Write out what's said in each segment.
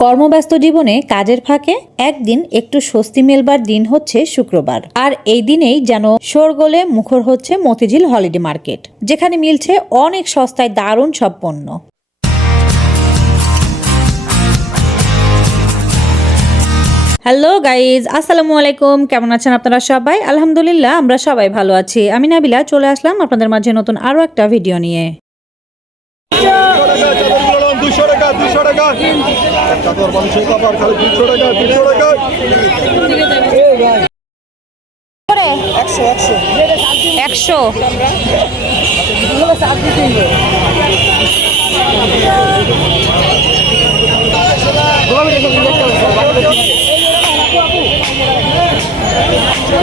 কর্মব্যস্ত জীবনে কাজের ফাঁকে একদিন একটু স্বস্তি মেলবার দিন হচ্ছে শুক্রবার। আর এই দিনেই যেন শোরগোলে মুখর হচ্ছে মতিঝিল হলিডে মার্কেট, যেখানে মিলছে অনেক সস্তায় দারুণ সব পণ্য। হ্যালো গাইজ, আসসালামু আলাইকুম। কেমন আছেন আপনারা সবাই? আলহামদুলিল্লাহ, আমরা সবাই ভালো আছি। আমি নাবিলা চলে আসলাম আপনাদের মাঝে নতুন আরো একটা ভিডিও নিয়ে।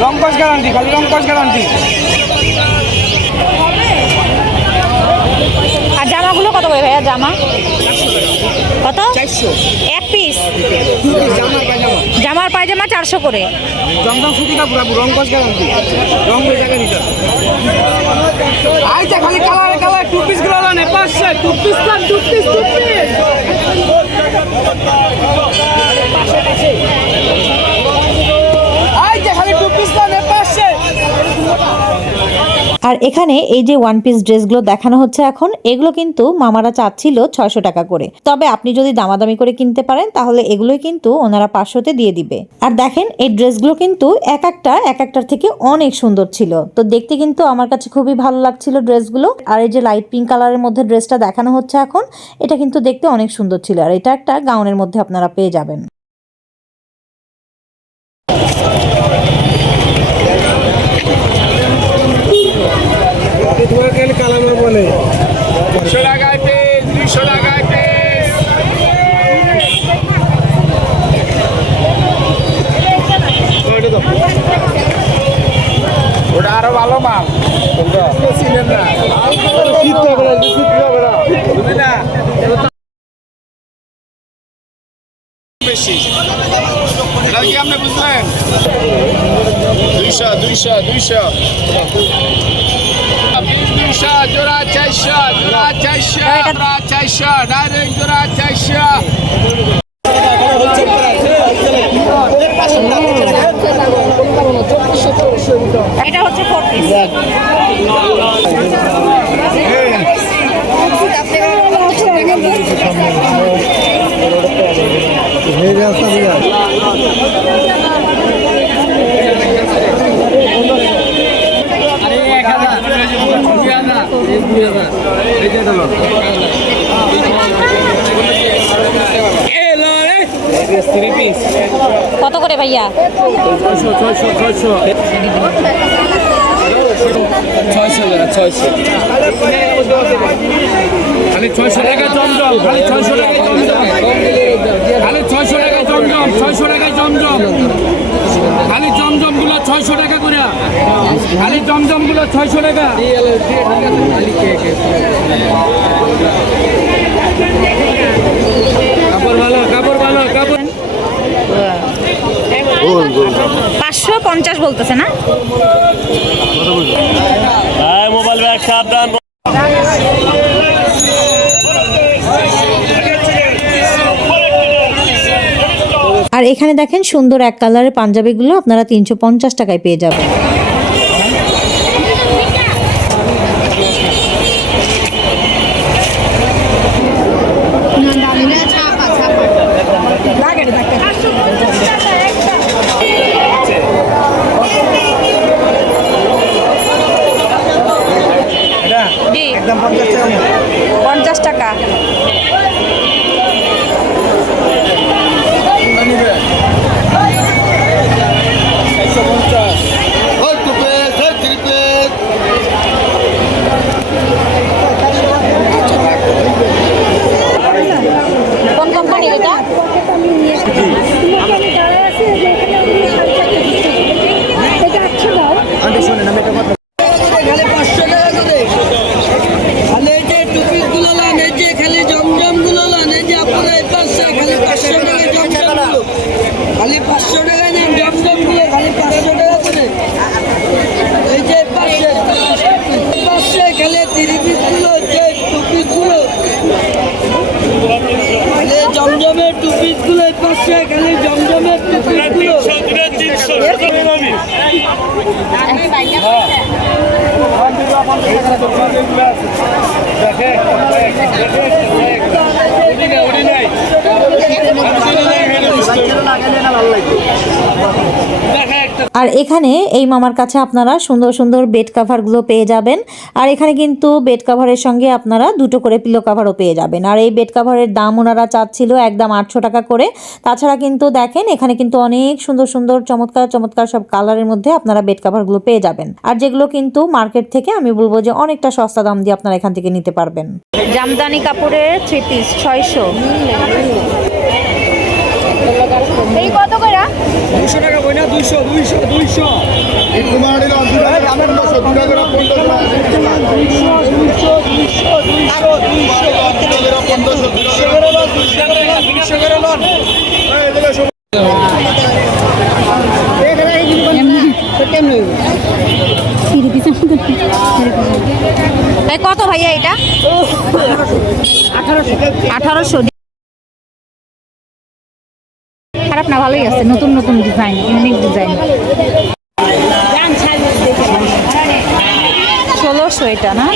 লঙ্কস গ্যারান্টি, খালি লঙ্কস গ্যারান্টি। আর জামাগুলো কত করে ভাইয়া? জামা কত? 400 এক পিস জামার পায়জামা। জামার পায়জামা 400 করে। জমজম সুতি কাপড়, লঙ্কস গ্যারান্টি। রং হয়ে যাবে নিটা। আইতে খালি কালার কালার টু পিস গুলো না পাশে টু পিস পান টু পিস আইতে খালি টু পিস পান পাশে। আর এখানে এই যে ওয়ান পিস ড্রেসগুলো দেখানো হচ্ছে এখন, এগুলো কিন্তু মামারা চাচ্ছিল 600 টাকা করে। তবে আপনি যদি দামাদামি করে কিনতে পারেন তাহলে এগুলোই কিন্তু ওনারা 500-তে দিয়ে দিবে। আর দেখেন এই ড্রেসগুলো কিন্তু এক একটার থেকে অনেক সুন্দর ছিল। তো দেখতে কিন্তু আমার কাছে খুবই ভালো লাগছিল ড্রেসগুলো। আর এই যে লাইট পিঙ্ক কালারের মধ্যে ড্রেসটা দেখানো হচ্ছে এখন, এটা কিন্তু দেখতে অনেক সুন্দর ছিল। আর এটা একটা গাউনের মধ্যে আপনারা পেয়ে যাবেন। বলে 200 টাকায় পিস, 200 টাকায় পিস। ওটা আরো ভালো মাল। ছিলেন না বেশি, এটা কি আপনি বুঝলেন? 200 200 200 জোড়া 400, জোড়া 400, জোড়া 400, ডাইরেক্ট জোড়া 400। এটা হচ্ছে 4 পিস। কত করে ভাইয়া? 600 খালি 600 টাকা জমজম, খালি 600 টাকা জমজম, খালি 600 টাকা জমজম, 600 টাকা জমজম, খালি জমজম গুলো 600 টাকা করে, খালি জমজম গুলো 600 টাকা। কাপড় ভালো, কাপড় ভালো, কাপড় 550 বলতেছে না? মোবাইল ব্যাগ সাবধান। আর এখানে দেখেন সুন্দর এক কালারের পাঞ্জাবিগুলো আপনারা 350 টাকায় পেয়ে যাবেন। একদম 50 টাকা। কোন কোম্পানি এটা? খালি 500 টাকায় নেন জমজম গুলো, খালি 500 টাকা করে। এই যে পাশে খেলে 3 পিস গুলো, 2 পিস গুলো, জমজমের 2 পিস আর এখানে এই মামার কাছে আপনারা সুন্দর সুন্দর বেড কাভারগুলো পেয়ে যাবেন। আর এখানে কিন্তু বেড কাভারের সঙ্গে আপনারা দুটো করে পিলো কাভারও পেয়ে যাবেন। আর এই বেড কাভারের দাম ওনারা চাচ্ছিল একদম 800 টাকা করে। তাছাড়া কিন্তু দেখেন এখানে কিন্তু অনেক সুন্দর সুন্দর চমৎকার চমৎকার সব কালারের মধ্যে আপনারা বেড কাভারগুলো পেয়ে যাবেন। আর যেগুলো কিন্তু মার্কেট থেকে আমি বলবো যে অনেকটা সস্তা দাম দিয়ে আপনারা এখান থেকে নিতে পারবেন। জামদানি কাপড়ের 3 পিস 600। এই কত করে? 200 টাকা কইনা 200 200 200 এই কুমারীর অন্তরে আমার 200 টাকা করে 1500 কত ভাইয়া এটা? 1800। খারাপ না, ভালোই আছে, নতুন নতুন ডিজাইন, ইউনিক ডিজাইন। 1600 এটা না?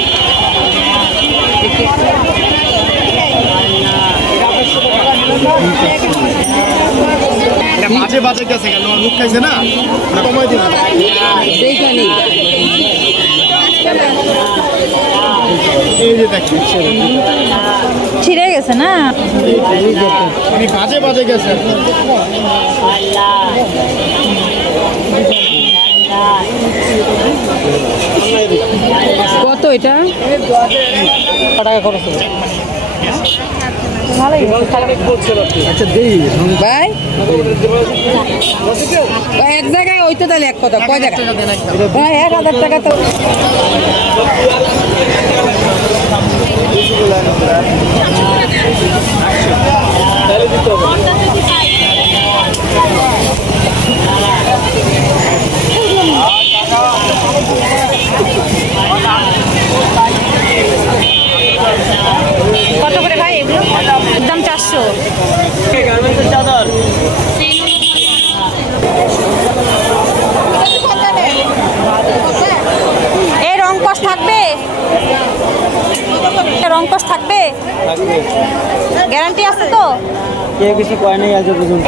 মাঝে বাজে গেছে কেন মুখ খাইছে না কমাই দিন এইখানে এই যে দেখি ছিঁড়ে গেছে না? আমি বাজে বাজে গেছে কত এটা? টাকা খরচ হবে ভালোই। আচ্ছা দেই ভাই এক জায়গায় ওইটা তাহলে এক কথা কয় জায়গা? 1000 টাকা তো কত করে ভাই এগুলো? একদম 400। এই রং কস থাকবে? রং কস থাকবে? গ্যারান্টি আছে তো? কেউ কিছু কয় নাই আজ পর্যন্ত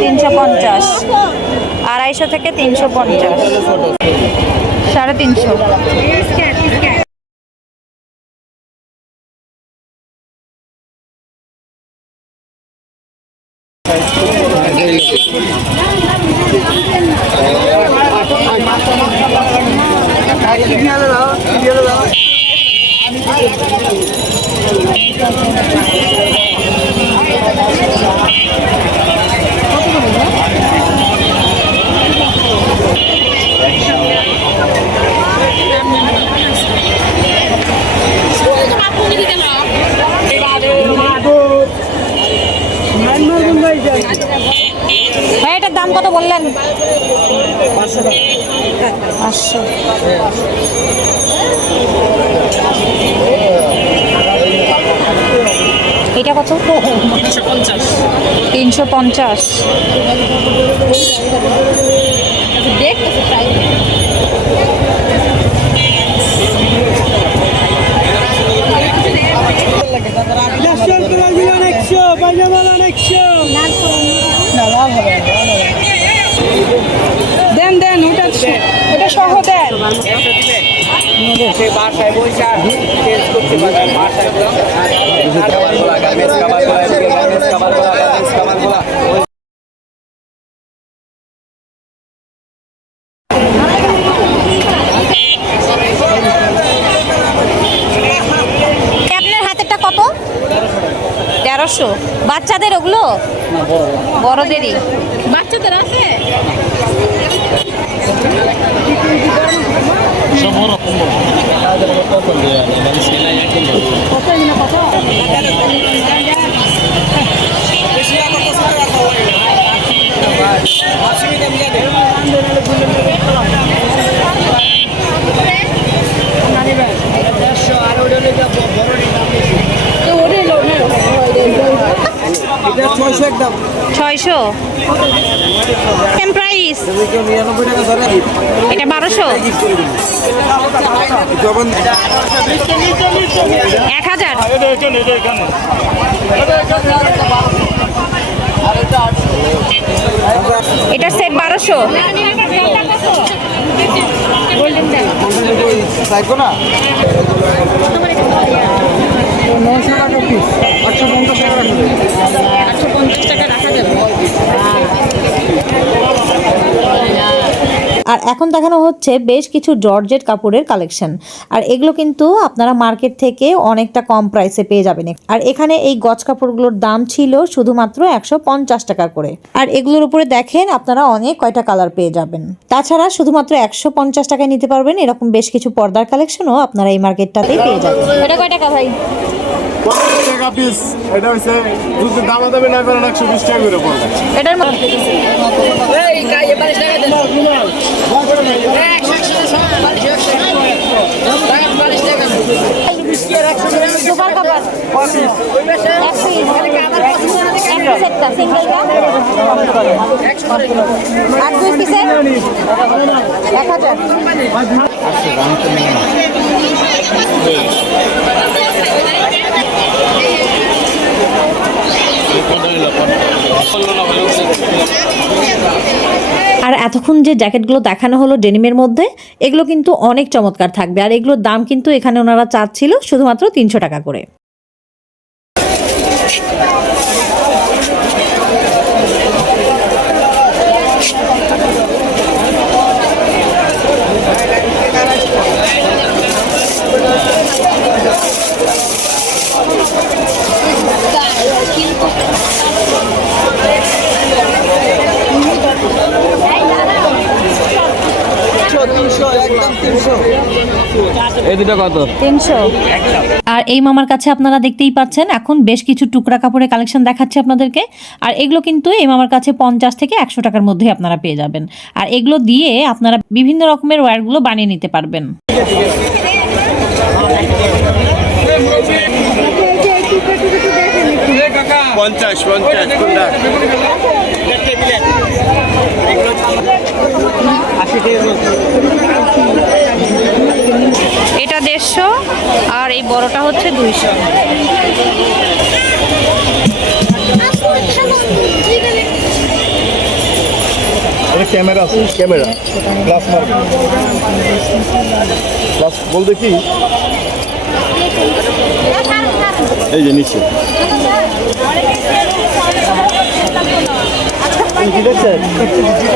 350, 250 থেকে 350, 350। ভাই এটার দাম কত বললেন? 500। এটা কত? 350। দেখতেছে প্রাইস। দেন দেন ওটা সহ দেন। বাসায় বইসা চেঞ্জ করতে পারবেন বাসায় আপনার হাতেরটা কত? 1300। বাচ্চাদের ওগুলো? বড়দেরই। বাচ্চাদের আছে? 600 সেম প্রাইস। এটা 1200 1000। এটার সেট 1200। আর এখন দেখানো হচ্ছে বেশ কিছু জর্জেট কাপড়ের কালেকশন। আর এগুলো কিন্তু আপনারা মার্কেট থেকে অনেকটা কম প্রাইসে পেয়ে যাবেন। আর এখানে এই গজ কাপড়গুলোর দাম ছিল শুধুমাত্র 150 টাকা করে। আর এগুলোর উপরে দেখেন আপনারা অনেক কয়টা কালার পেয়ে যাবেন। তাছাড়া শুধুমাত্র 150 টাকায় নিতে পারবেন এরকম বেশ কিছু পর্দার কালেকশনও আপনারা এই মার্কেটটাতেই পেয়ে যাবেন। এটা কয় টাকা ভাই? 50 টাকা পিস। এটা হচ্ছে যদি দামাদামি না করেন 120 টাকা করে পড়বে। এটার মধ্যে সুপার কাভার সিঙ্গেলটা আর 2 পিসের 1000। আর এতক্ষণ যে জ্যাকেটগুলো দেখানো হলো ডেনিমের মধ্যে, এগুলো কিন্তু অনেক চমৎকার থাকবে। আর এগুলোর দাম কিন্তু এখানে ওনারা চাচ্ছিল শুধুমাত্র 300 টাকা করে। এই দুটো কত? 300। আর এই মামার কাছে আপনারা দেখতেই পাচ্ছেন এখন বেশ কিছু টুকরা কাপড়ের কালেকশন দেখাচ্ছে আপনাদেরকে। আর এগুলো কিন্তু এই মামার কাছে 50 থেকে 100 টাকার মধ্যে আপনারা পেয়ে যাবেন। আর এগুলো দিয়ে আপনারা বিভিন্ন রকমের ওয়্যারগুলো বানিয়ে নিতে পারবেন। কাকা 50 কোনটা? এটা 150 আর এই বড়টা হচ্ছে 200। এটা ক্যামেরা আছে, ক্যামেরা গ্লাস মার্ক গ্লাস বলতে কি এই যে নিচে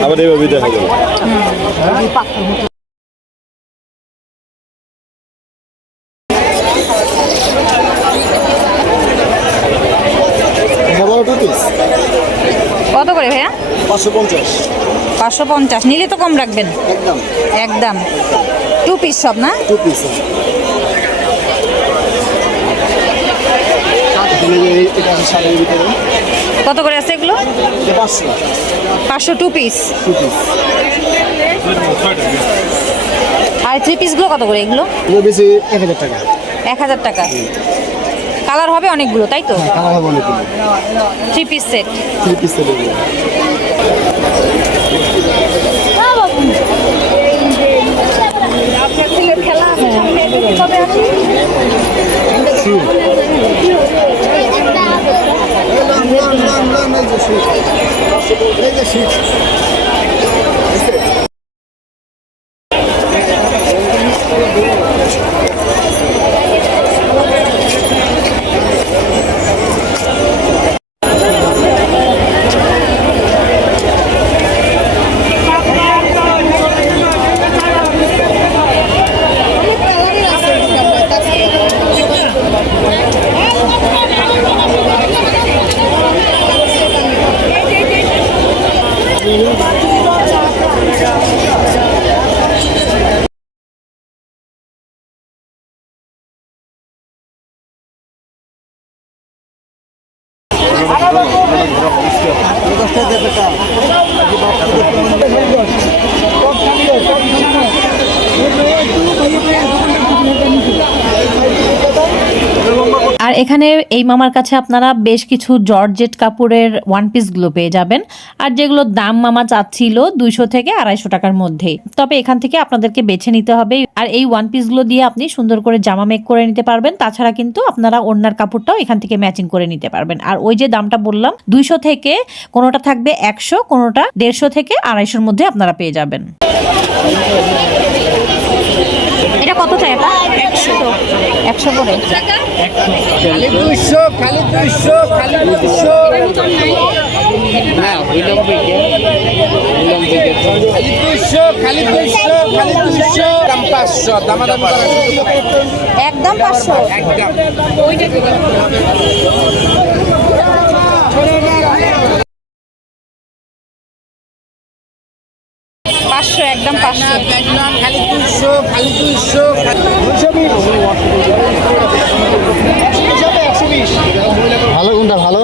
আবার এইভাবে দেখা গেল। কত করে ভাইয়া? 550 550 নিলে তো কম রাখবেন একদম একদম। 2 পিস সব না? 2 পিস। এটা শাড়ির ভিতরে কত করে আছে এগুলো? 500 2 পিস। আর 3 পিসগুলো কত করে এগুলো? এগুলো বেশি 1000 টাকা। 1000 টাকা। কালার হবে অনেকগুলো তাই তো? কালার হবে অনেকগুলো। 3 পিস সেট। 3 পিস সেট এগুলো। খেলা আছে কবে আছে? আর আর এখানে এই মামার কাছে আপনারা বেশ কিছু জর্জেট কাপড়ের ওয়ান পিসগুলো পেয়ে যাবেন, আর যেগুলোর দাম মামা চাচ্ছিল 200 থেকে 250 টাকার মধ্যে। তবে এখান থেকে আপনাদেরকে বেছে নিতে হবে, আর এই ওয়ান পিসগুলো দিয়ে আপনি সুন্দর করে জামা মেক করে নিতে পারবেন। তাছাড়া কিন্তু আপনারা ওড়নার কাপড়টাও এখান থেকে ম্যাচিং করে নিতে পারবেন। আর ওই যে দামটা বললাম 200 থেকে কোনোটা থাকবে 100, কোনোটা 150 থেকে 250-এর মধ্যে আপনারা পেয়ে যাবেন। এটা কত চাই? এটা 100 করে। খালি 200, খালি 200, খালি 200। খালি 200, খালি 200, খালি 200। দাম 500, দামাদামি করা একদম 500। একদম। 500, একদম 500। দেখলাম খালি 200, খালি 200, 220। ভালো কোনটা ভালো?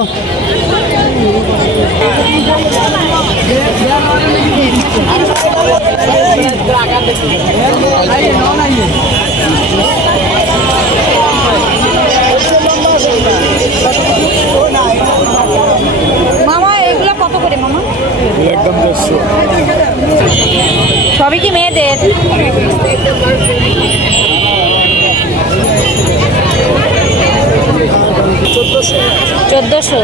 মামা এগুলো কত করে মামা? একদম 150। সবই কি মেয়েদের? চোদ্দশো।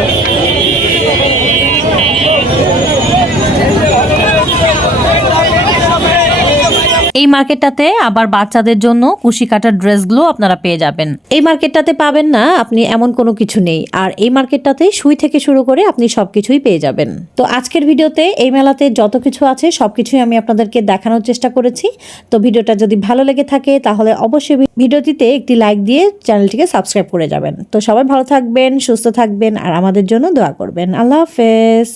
এই মার্কেটটাতে আবার বাচ্চাদের জন্য কুশি কাটার ড্রেসগুলো আপনারা পেয়ে যাবেন। এই মার্কেটটাতে পাবেন না আপনি এমন কোনো কিছু নেই, আর এই মার্কেটটাতে সুই থেকে শুরু করে আপনি সবকিছুই পেয়ে যাবেন। তো আজকের ভিডিওতে এই মেলাতে যত কিছু আছে সবকিছুই আমি আপনাদেরকে দেখানোর চেষ্টা করেছি। তো ভিডিওটা যদি ভালো লেগে থাকে তাহলে অবশ্যই ভিডিওটিতে একটি লাইক দিয়ে চ্যানেলটিকে সাবস্ক্রাইব করে যাবেন। তো সবাই ভালো থাকবেন, সুস্থ থাকবেন, আর আমাদের জন্য দোয়া করবেন। আল্লাহ হাফেজ।